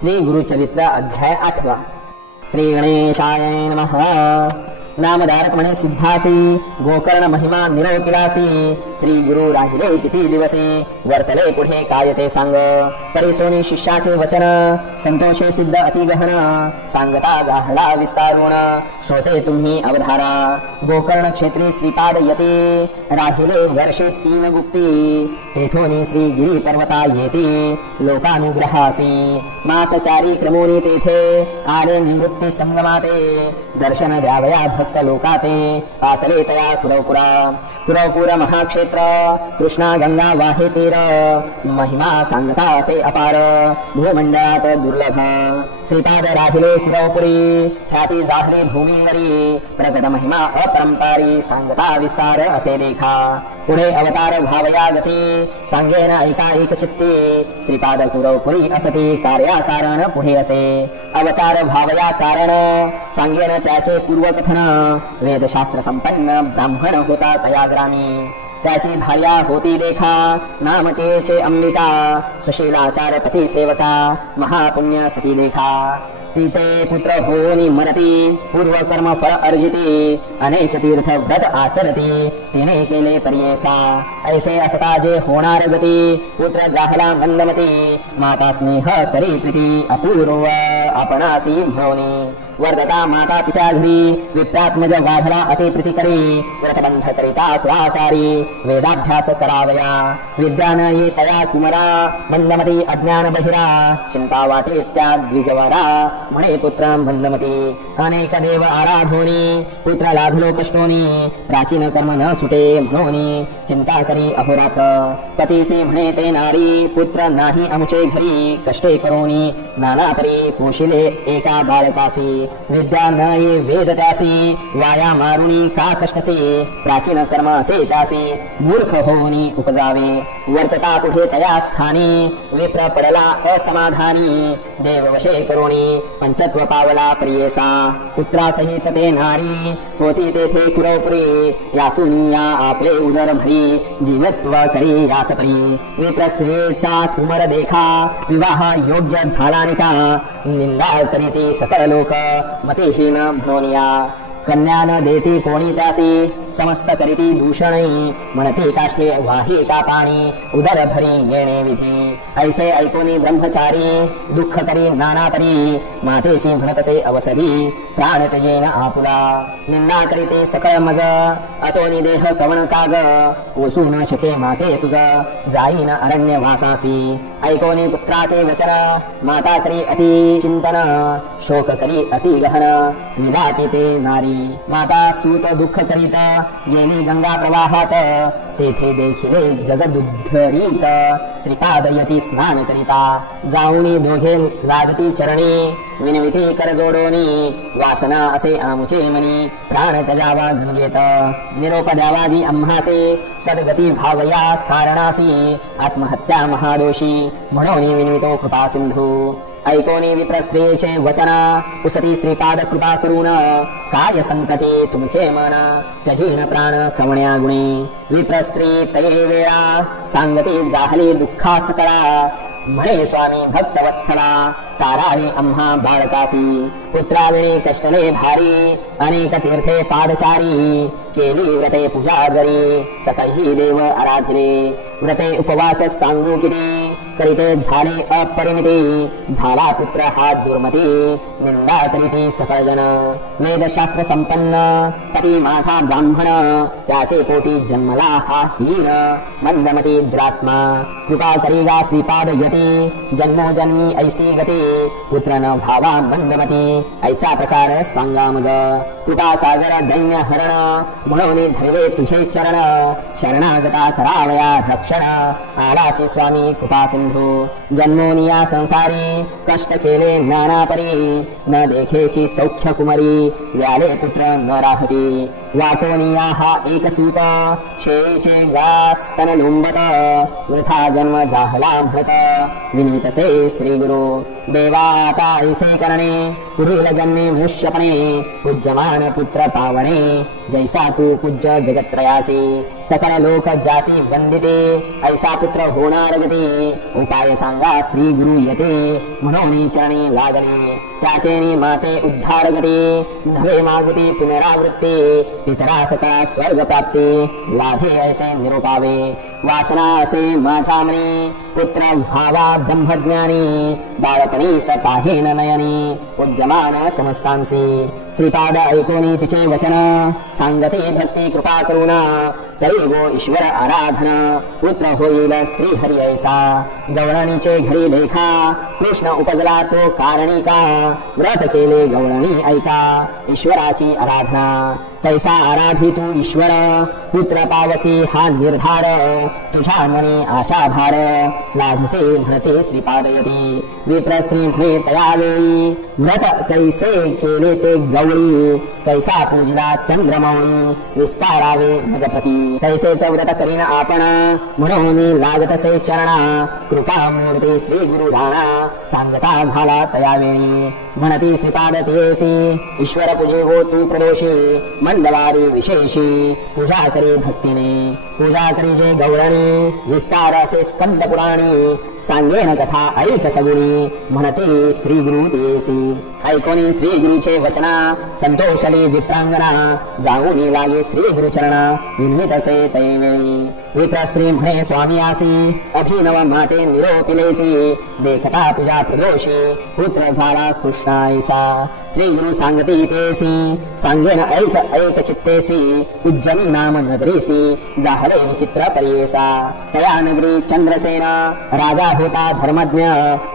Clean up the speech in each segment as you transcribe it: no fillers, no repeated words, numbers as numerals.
श्री गुरुचरित्र अध्याय 8। श्री गणेशाय नमः। नामधारक म्हणे सिद्धासी, गोकर्ण महिमा निरोपिलासी, श्री गुरु राहिले किती दिवसे, वर्तले पुढे काय ते सांग, परिसोनी शिष्याचे वचन, संतोषे सिद्ध अति गहन, सांगता गाहला विस्तारुण, श्रोते तुम्ही अवधारा, गोकर्ण क्षेत्री श्रीपाद यते, राहिले वर्षे 3 गुप्ती, तेथोनी श्री गिरी पर्वता येती, लोकानुग्रहासी, मासचारी क्रमोनी तेथे, आले निवृत्ती संगमाते, दर्शन द्यावया भक्त लोकाते, पातले तया पुरपुरा महाक्षेत्र, कृष्णा गंगा वाहे तीर, महिमा सांगता असे अपार, भूमंडळात दुर्लभ, श्रीपाद राहिले पुरपुरी, ख्याती जाहले भूमीवरी, प्रगट महिमा अपरंपारी, सांगता विस्तार असे देखा, पुढे अवतार भावया गती, सांगेन ऐका एक चित्ती, श्रीपाद पुरपुरी असती, कार्याकारण पुढे असे, अवतार भावया कारण, सांगेन त्याचे पूर्वकथन, वेदशास्त्र संपन्न ब्राह्मण होता तया ग्रामी, त्याची भार्या होती देखा, नाम तिचे अंबिका, सुशीलाचार पती सेवका, महापुण्य सती देखा, तिथे पुत्र होनी मरती, पूर्व कर्म फळ अर्जिती, अनेक तीर्थ व्रत आचरती, तिने केले पर्येसा, ऐसे असता जे होणार गती, पुत्र जाहला मंदमती, माता स्नेह करी प्रीती, अपूर्व आपणासी म्हणोनी, वर्धता माता पिता घरी, विप्रात्मज वाढला अति प्रीती करी, व्रतबंध करिता कुळाचारी, वेदाभ्यास करावया, विद्या न ये तया कुमरा, मंदमती अज्ञान बहिरा, चिंता वाटे त्या द्विजवरा, म्हणे पुत्र मंदमती, अनेक देव आराधोनी, पुत्र लाभलो कष्टोनी, प्राचीन कर्म न सुटे म्हणोनी, चिंता करी अहोरात्र, पतीसे म्हणे ते नारी, पुत्र नाही आमचे घरी, कष्टे करोनी, नाना परी पोशिले एका बाळकासी, विद्या न ये वेद त्यासी, वाया मारुनी का कष्टसे, प्राचीन कर्म असे त्यासी, मूर्ख होनी उपजावे, वर्तता पुढे तया स्थानी, विप्र पडला असमाधानी, देव वशे करोनी, पंचत्व पावला प्रियेसा, पुत्रासहित ते नारी, होती तेथे कुरवपुरी, याचुनिया आपले उदर भरी, जीवत्व करी याच परी, विप्र स्त्रीचा कुमर देखा, विवाह योग्य झाला निका, निंदा करीती सकळ लोक, मतिहीन म्हणोनिया, कन्या न देती कोणी त्यासी, समस्त करीती दूषणी, म्हणती काष्टे वाही का पाणी, उदर भरी येणे विधी, ऐसे ऐकोनी ब्रह्मचारी, दुःख करी नाना परी, मातेसी म्हणतसे अवसरी, प्राण त्यजेन आपुला, निंदा करीते सकळ मज, असोनी देह कवण काज, ओसू न शके माते तुझ, जाईन अरण्य वासासी, ऐकोनी पुत्राचे वचन, माता करी अति चिंतन, शोक करी अति गहन, विलापी ते नारी, माता सूत दुःख करीत, गेली गंगा प्रवाहात, तेथे देखिले जगदुद्धरीत, श्रीपादयती स्नान करिता, जाऊनी दोघे लागती चरणी, विनविती कर जोडोनी, वासना असे आमुचे मनी, प्राण त्याजावा गंगेत, निरोप द्यावाजी आम्हासे, सद्गती भावया कारणासी, आत्महत्या महादोषी, म्हणून विनवितो कृपा सिंधू, ऐकोनी विप्र स्त्रीचे वचन, उसती श्रीपाद कृपा करून, काय संकटे तुमचे मन, त्यजीन प्राण कवण्या गुणी, विप्र स्त्री तये वेळा, सांगते जाहली दुःखा सकळा, म्हणे स्वामी भक्तवत्सला, तारावी आम्हा बाळकासी, पुत्राविणी कष्टले भारी, अनेक तीर्थे पादचारी, केली व्रते पूजा जरी, सकळही देव आराधिले, व्रते उपवास सांगू किती, करीते झाले अपरिमिती, झाला पुत्र हा दुर्मती, निंदा करीती सकळ जन, वेदशास्त्र संपन्न, पती माझा ब्राह्मण, त्याचे पोटी जन्मला हा हीन, मंदमती दुरात्मा, कृपा करीगा श्रीपाद यती, जन्मोजन्मी ऐसी गती, पुत्र न भावा मंदमती, ऐसा प्रकार सांगा मज, कृपा सागर दैन्य हरण, म्हणून धरले तुझे चरण, शरणागता करावया रक्षण, आलासी स्वामी कृपा सिंधू, जन्मोनिया संसारी, कष्ट केले नाना परी, न देखेची सौख्य कुमारी, व्याले पुत्र न राहती, वाचोनिया हा एक सूत, शेळीचे गास्तन लुंबत, वृथा जन्म जाहला म्हणत, विनितसे श्री गुरु, देवा आता ऐसे करणे, पुढील जन्मे मनुष्यपणे, पूज्यमान पुत्र पावणे, जैसा तू पूज्य जगत्रयासी, सकल लोक जासी वंदिते, ऐसा पुत्र होणार गती, उपाय सांगा श्री गुरु येते म्हणून चरणी लागली त्याचे माते उद्धार गती नवे मागुती पुनरावृत्ती पितरा सका स्वर्ग प्राप्ती लाभे ऐसे निरूपावे वासना असे माझ्या मनी पुत्र व्हावा ब्रह्मज्ञानी बाळपणी सताहीन नयनी उद्यमान समस्तांसी श्रीपाद ऐकोनी तिचे वचन सांगते भक्ती कृपा करुणा तरी गो ईश्वर आराधना पुत्र होईल श्री हरी ऐसा गवळणीचे घरी लेखा कृष्ण उपजला तो कारणिका व्रत केले गवळणी ऐका ईश्वराची आराधना तैसा आराधी तू ईश्वर पुत्र पावसी हा निर्धार तुझ्या मनी आशा भार लाभसे म्हणते श्रीपादयती विप्र स्त्री म्हणे तयावेळी व्रत कैसे केले ते गवळी कैसा पूजला चंद्रमौळी विस्तारावे मजपती तैसेच व्रत करीन आपण म्हणून लागतसे चरणा कृपा मूर्ती श्री गुरु राणा सांगता झाला तयावेळी म्हणती श्रीपादतेसी ईश्वर पूजे हो तू प्रदोषी मंदवारी विशेषी पूजा करी भक्तीने पूजा करी जे गवळणी विस्तार असे स्कंद पुराणी सांगेन कथा ऐक सगुणी म्हणते श्री गुरु देसी ऐकोनी श्री गुरुचे वचना संतोषले विप्रांगना जाऊनी लागे श्री गुरुचरणा विन्वित असे तैवेळी विप्र स्त्री म्हणे स्वामी आसी अभिनव माते निरोपिलेसी देखता तुझ्या प्रदोषी पुत्र झाला कृष्णाईसा श्री गुरु सांगती तेसी सांगेन ऐक ऐक चित्तेसी उज्जनी नाम नगरीसी जाहले विचित्र परियेसा तया नगरी चंद्रसेना राजा होता धर्मज्ञ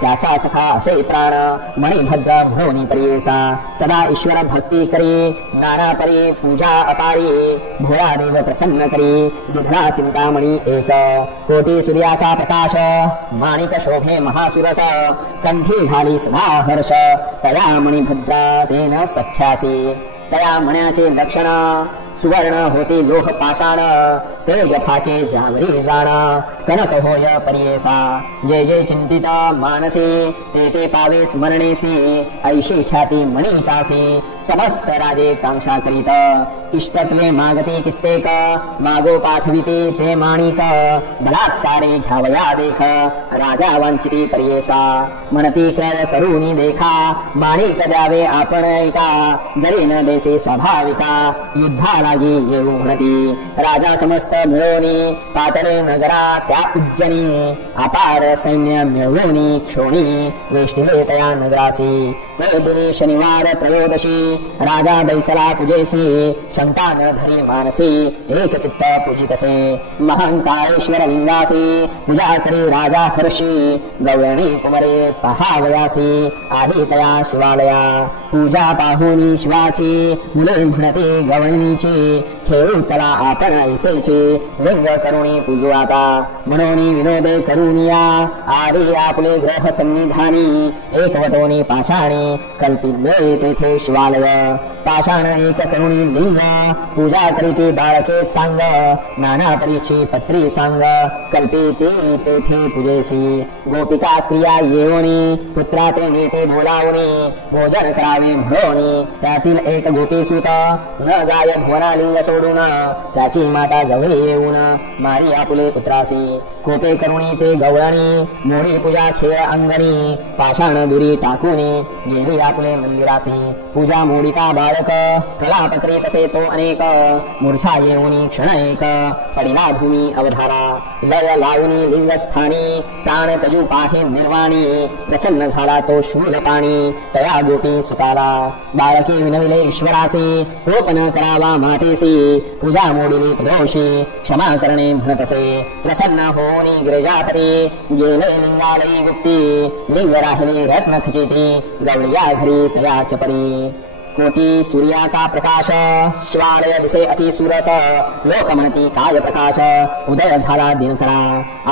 त्याचा सखा असे प्राण मणिभद्र म्हणून परियेसा सदा ईश्वर भक्ती करी नाना परी पूजा अपारी भोळा देव प्रसन्न करी दुधला चिंतामणी एक कोटी सूर्याचा प्रकाश माणिक शोभे महासुरस कंठी घाली सदा हर्ष तया मणिभद्रासेन सख्यासी तया मण्याचे दक्षिण सुवर्ण होती लोह पाषाण तेज फाके जावरी जाणा कनक होय परियेसा जे जे चिंतित मानसी ते ते पावे स्मरणेसी ऐशी ख्याती मणिकासी समस्त राजे कांक्षा करीत इष्टत्वे मागती कित्येक मागो पाठविती ते माणिक बलात्कारे घ्यावया देख राजा वांछिती परियेसा म्हणती कर करुणी देखा माणिक द्यावे आपण ऐका जरी न देसे स्वाभाविका युद्धा लागी येऊ म्हणती राजा समस्त मिळवणी पातळे नगरा त्या उज्जनी अपार सैन्य मिळवणी क्षोणी वेष्टिले तया नगरासी दिनी शनिवार त्रयोदशी राजा बैसला पूजेसी शंका न धरी मानसी एक चित्त पूजितसे महंकारेश्वर लिंगासी पूजा करी राजा हर्षी गवळणी कुमरे पहावयासी आधी तया शिवालया पूजा पाहुणी शिवाची मुले म्हणती गवळणीची खेळू चला आपण ऐसेची लिंग करुणी पूजू आता म्हणून विनोदे करुनिया आधी आपले ग्रह सन्निधानी एकवटोनी पाषाणी कल्पिले तेथे शिवालय पाषाण एक करुणी लिंग पूजा करीती बाळके सांग नाना परीची पत्री सांग कल्पिते तेथे पूजेसी गोपिका स्त्रिया येऊनी पुत्रा ते नेते बोलावणी भोजन करावे म्हणून त्यातील एक गोपी सुत न जाय भुवना लिंग सोडून त्याची माता जवळ येऊन मारी आपुले पुत्रासी कोपे करुणी ते गवळणी मोडी पूजा खेळ अंगणी पाषाण दुरी टाकूनी गेली आपुले मंदिरासी पूजा मोडिता बाळक कलापत्री तसे तो अनेक मूर्छा येऊनी क्षण एक पडिला भूमी अवधारा लय लावणी लिंगस्थानी प्राण तजू पाहे निर्वाणी प्रसन्न झाला तो शूल पाणी तया गोपी सुताला बाळके विनविले ईश्वरासी रोपण करावा मातेसी पूजा मोडिली प्रदोषी क्षमा करणे म्हणतसे प्रसन्न होनी गिरिजापती गेले लिंगालयी गुप्ती लिंग राहिले रत्न खचिती गवळिया घरी तयाच परी कोटी सूर्याचा प्रकाश शिवालय दिसे अति सुरस लोक म्हणती काय प्रकाश उदय झाला दिनकरा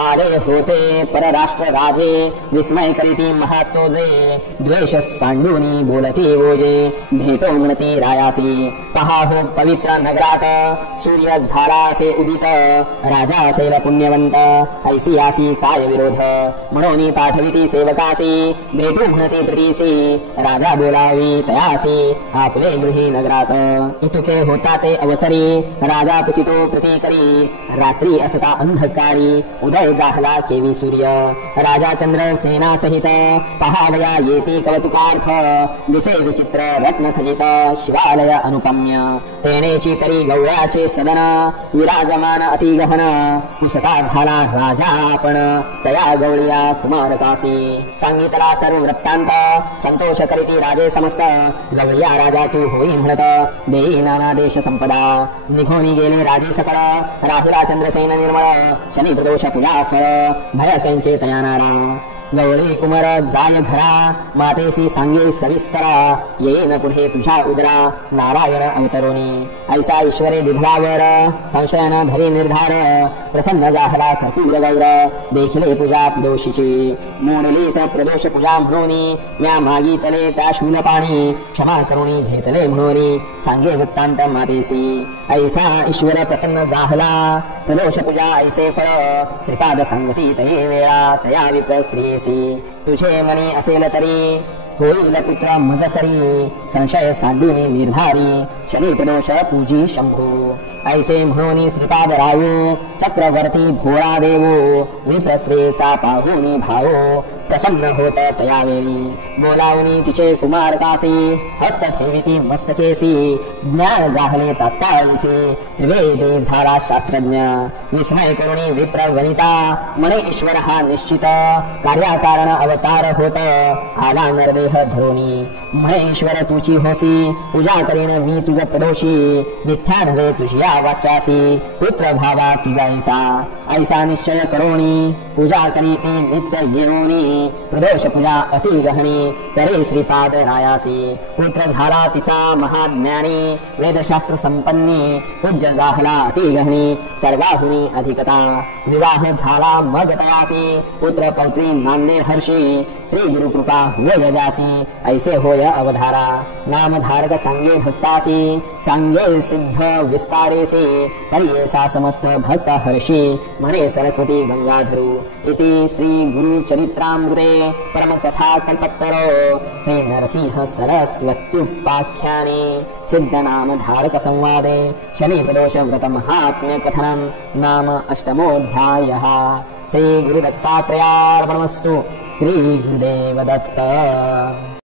आले होते परराष्ट्र राजे विस्मय करीती महाचोजे द्वेष सांडूनी बोलती ओजे भेटो म्हणती रायासी पहा हो पवित्र नगरात सूर्य झाला असे उदित राजा असेल पुण्यवंत ऐसी आसी काय विरोध म्हणून पाठविती सेवकासी भेटू म्हणती प्रीतीसी राजा बोलावी तयासी आपले गृही नगरात. इतुके होता ते अवसरी राजा पुसितो प्रतीकरी. रात्री असता अंधकारी उदय जाहला केवी सूर्य. राजा चंद्र सेना सहित पहावया येती कौतुकार्थ. दिसे विचित्र रत्न खचित शिवालय अनुपम्य. तेनेची परी गवळ्याचे सदन विराजमान अति गहन. पुसता झाला राजा आपण तया गवळिया कुमारकासी. सांगितला सर्व वृत्तांत संतोष करीती राजे समस्त. गवळिया राजा तू होई म्हणत देई नाना देश संपदा. निघोनी गेले राजे सकळ राहिला चंद्रसेन निर्मळ. शनी प्रदोष पूजा फळ भयकंचे तया नारा. गवळी कुमार जाय घरा मातेसी सांगे सविस्तरा. येईन पुढे तुझ्या उदरा नारायण अवतरोनी. ऐसा ईश्वरे दिधलावर संशयन धरी निर्धार. प्रसन्न जाहला कर्पूर गौर देखिले पूजा दोषीची. मोडली स प्रदोष पूजा म्हणूनी म्या मागितले त्या शूलपाणी. क्षमा करुणी घेतले म्हणूनी सांगे वृत्तांत मातेसी. ऐसा ईश्वर प्रसन्न जाहला प्रदोष पूजा ऐसे फळ. श्रीपाद सांगती तये वेळा तया विप्र स्त्री. तुझे मनी असेल तरी होईल पुत्र मजसरी. संशय सांडूनी निर्धारी शनी प्रदोष पूजी शंभू. ऐसे म्हणून श्रीपाद रावो चक्रवर्ती भोळा देवो. विप्रस्त्रीचा पाहुनी भावो प्रसन्न होत तयावेळी. बोलावणी तिचे कुमार कासी हस्त ठेविती मस्तकेसी. ज्ञान जाहले तत्काळीसी त्रिवेदी झाला शास्त्रज्ञ. विस्मय करुणी विप्र वनिता मने ईश्वर हा निश्चित. कार्याकारण अवतार होत आला नरदेह धरोनी. म्हणे ईश्वर तुची होसी पूजा करीन मी तुझ प्रदोषी. मिथ्या नव्हे तुझ्या वाक्यासी पुत्र भावा तुझा ऐसा निश्चय करोणी. पूजा करीती नित्य येऊनी प्रदोष पूजा अति गहनी. करे श्रीपाद रायासी पुत्र झाला तिचा महाज्ञानी. वेदशास्त्र संपन्नी पूज्य जाहला अति गहनी. सर्वाहुनी अधिकता विवाह झाला मग तयासी. पुत्र पौत्री मान्य हर्षी श्री गुरु कृपा हुए जासी. ऐसे होय अवधारा नामधारक सांगे भक्तासी. सांगे सिद्ध विस्तारेसी परियेसा समस्त भक्त हर्षी. म्हणे सरस्वती गंगाधरू. इति श्री गुरु चरित्रामृते परम कथा कल्पत्तरो श्री नरसिंह सरस्वत्युपाख्याने सिद्ध नाम धारक संवादे शनि प्रदोष व्रत महात्म्य कथनम नाम अष्टमोऽध्यायः. श्री गुरु दत्तात्रेयार्पणमस्तु. श्री गुरुदेव दत्त.